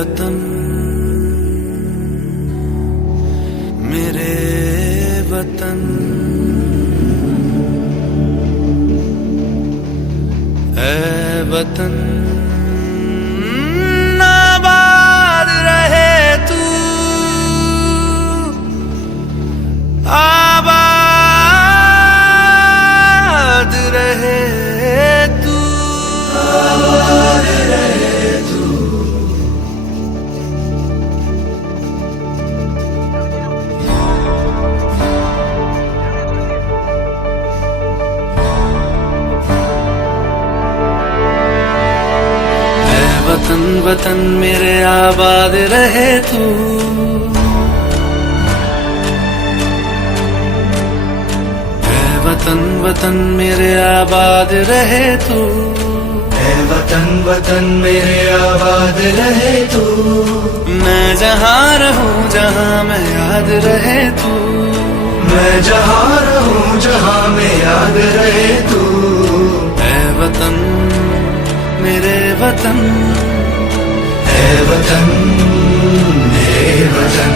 वतन मेरे वतन, ऐ वतन आबाद रहे तू, आबाद रहे तू, आबाद रहे तू। वतन वतन मेरे आबाद रहे तू, ऐ वतन वतन मेरे आबाद रहे तू, ऐ वतन वतन मेरे आबाद रहे तू। मैं जहाँ रहूं जहाँ मैं याद रहे तू, मैं जहाँ रहूं जहाँ मैं याद रहे तू। ऐ वतन मेरे वतन, ऐ वतन मेरे वतन।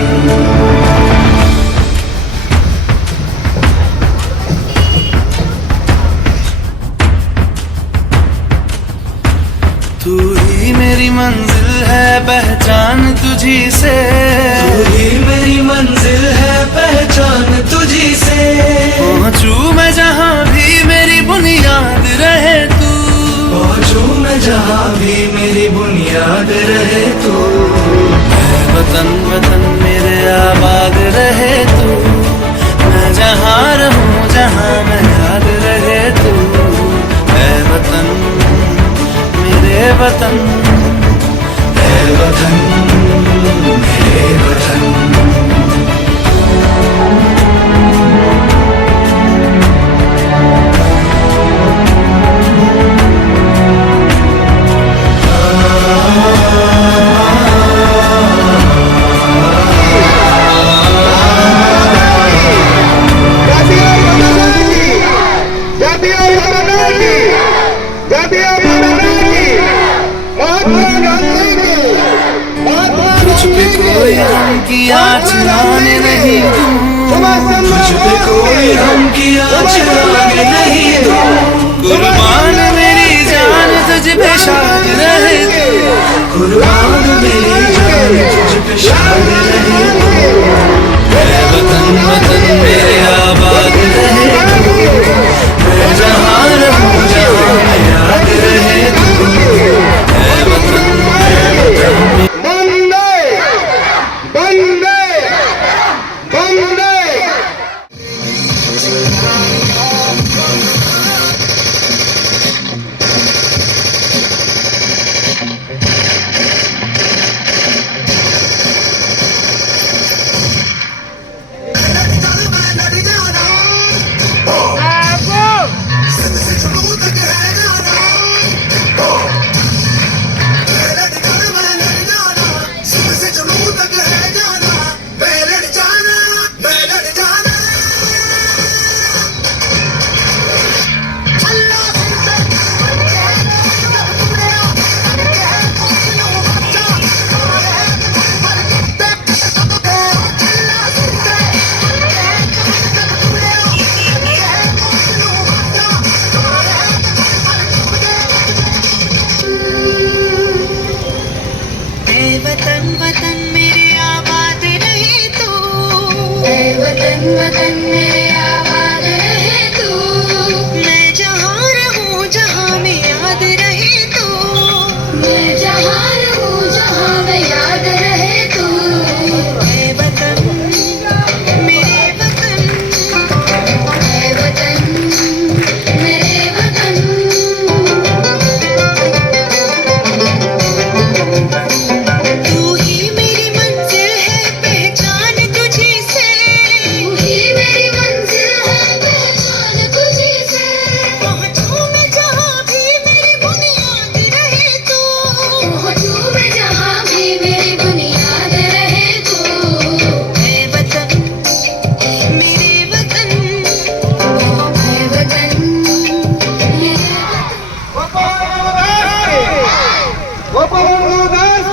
तू ही मेरी मंजिल है पहचान तुझी से, तू ही मेरी मंजिल है पहचान तुझी से। पहुंचू मैं जहाँ भी मेरी बुनियाद रहे तू, पहुंचू मैं जहाँ भी मेरी बुनियाद रहे तू। ऐ वतन वतन मेरे आबाद रहे तू, मैं जहाँ रहूं जहाँ मैं याद रहे तू। ऐ वतन मेरे वतन, ऐ वतन मेरे वतन। तुझ पे कोई गम की आँच लाने नहीं दूँ, तुझ पे कोई गम की आँच लाने नहीं दूँ। कुर्बान मेरी जान तुझ पे शाद रहे तू, कुर्बान मेरी जान तुझ पे शाद रहे तू। ऐ वतन वतन मेरे आबाद रहे तू, मैं जहाँ रहूं जहाँ मैं याद रहे तू। ऐ वतन वतन मेरे आबाद रहे तू, ऐ वतन वतन मेरे आबाद रहे तू। मैं जहाँ रहूं जहाँ मैं याद रहे तू, मैं जहाँ रहूं जहाँ मैं याद रहे तू। ऐ वतन मेरे वतन, ऐ वतन मेरे वतन। गोपाल दास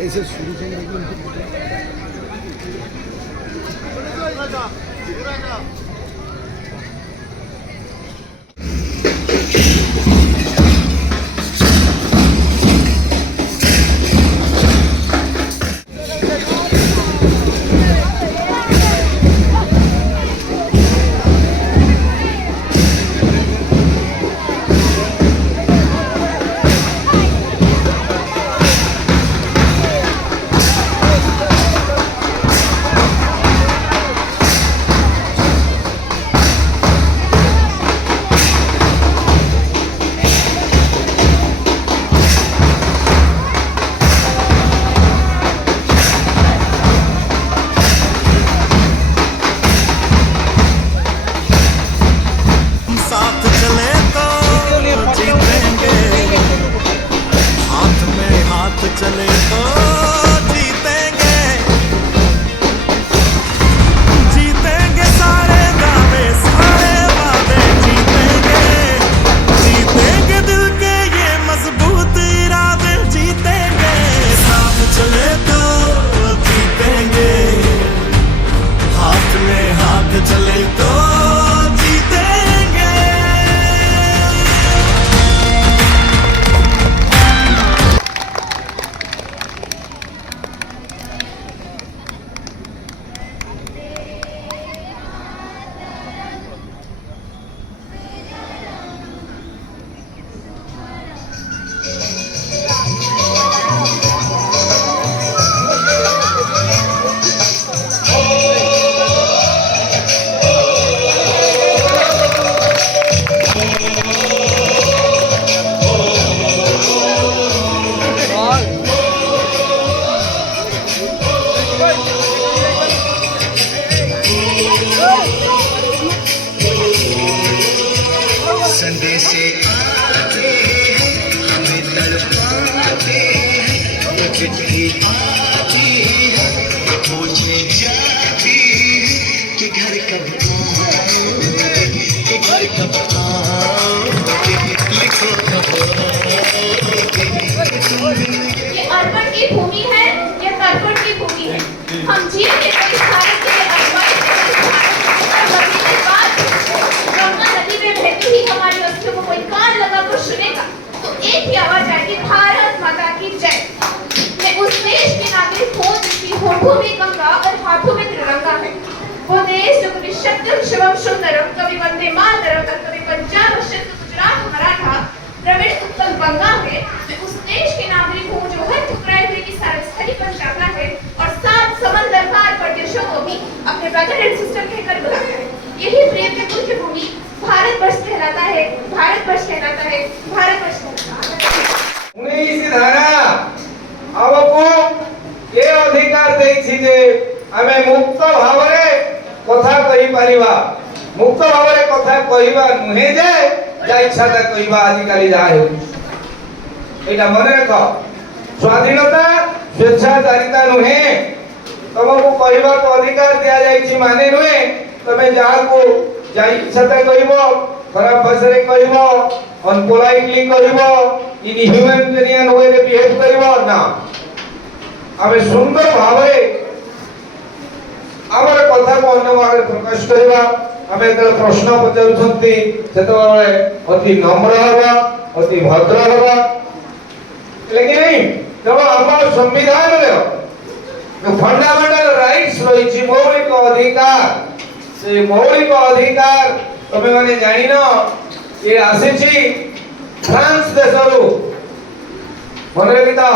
ऐसे शुरू से चले तो जीतेंगे, जीतेंगे सारे दावे सारे वादे, जीतेंगे, जीतेंगे दिल के ये मजबूत इरादे, जीतेंगे साथ चले तो जीतेंगे, हाथ में हाथ चले तो संदेशे आते हैं, हमें तड़पाते हैं, चिट्ठी आती है, पूछे जाती है कि घर कब आओगे, कि घर कब आओगे, लिखो कब आओगे। ये अर्पण की भूमि है, ये तर्पण की भूमि है। हम जीव के कई भारत के गंगा नदी में बहती ही हमारी अस्थियों को कोई कान लगाकर सुनेगा तो एक ही आवाज आएगी, भारत माता की जय। मैं उस देश के नागरिक हूँ जिसकी होठों में गंगा और हाथों में तिरंगा है। वो देश जो कभी सत्यम शिवम सुंदरम, कभी वंदे मातरम, कभी पंजाब सिंध गुजरात मराठा द्रविड़ उत्कल गंगा है। मैं उस देश के नागरिक हूँ जो हर ठुकराए हुए की सारस्थली पर जाता है और सात समंदर पार प्रदेशों को भी अपने ब्रदर एंड सिस्टर कहकर बुलाता है। यही प्रेम के पुण्य भूमि भारतवर्ष कहलाता है, भारतवर्ष कहलाता है, भारतवर्ष कहलाता है। 19 धारा आमको ये अधिकार देछि जे आमे मुक्त भावरे कथा कहि परिबा, मुक्त भावरे कथा कहिबा नुहे जे जा इच्छा ता कहिबा आजिकाली जा हे एटा मने रख। स्वाधीनता स्वेच्छाचारिता नुहे, तुमको कहबा को अधिकार दिया जाइछि माने नुहे तमे जाको जा इच्छा ता कहिबो, खराब भाषा कहिबो, अनपोलाइटली कहिबो, इनह्यूमैनिटेरियन वे रे बिहेव करिबो ना। आमे सुंदर भावे आमर कथा को अन्य आगे प्रकाश करिबा। आमे त प्रश्न पचारुछंती सेतबेले अति नम्र हबा, अति भद्र हबा, लेकिन नहीं जब आम संविधान रे जो फंडामेंटल राइट्स रही मौलिक अधिकार, से मौलिक अधिकार तमे माने जानी न ये आसीची फ्रांस देशरू मन रखिता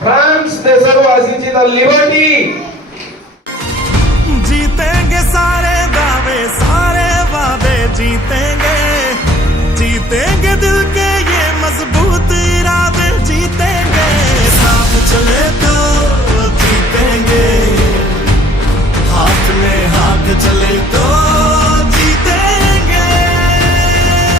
फ्रांस देशरू आसीची द लिबर्टी जीतेंगे सारे दावे सारे वादे जीतेंगे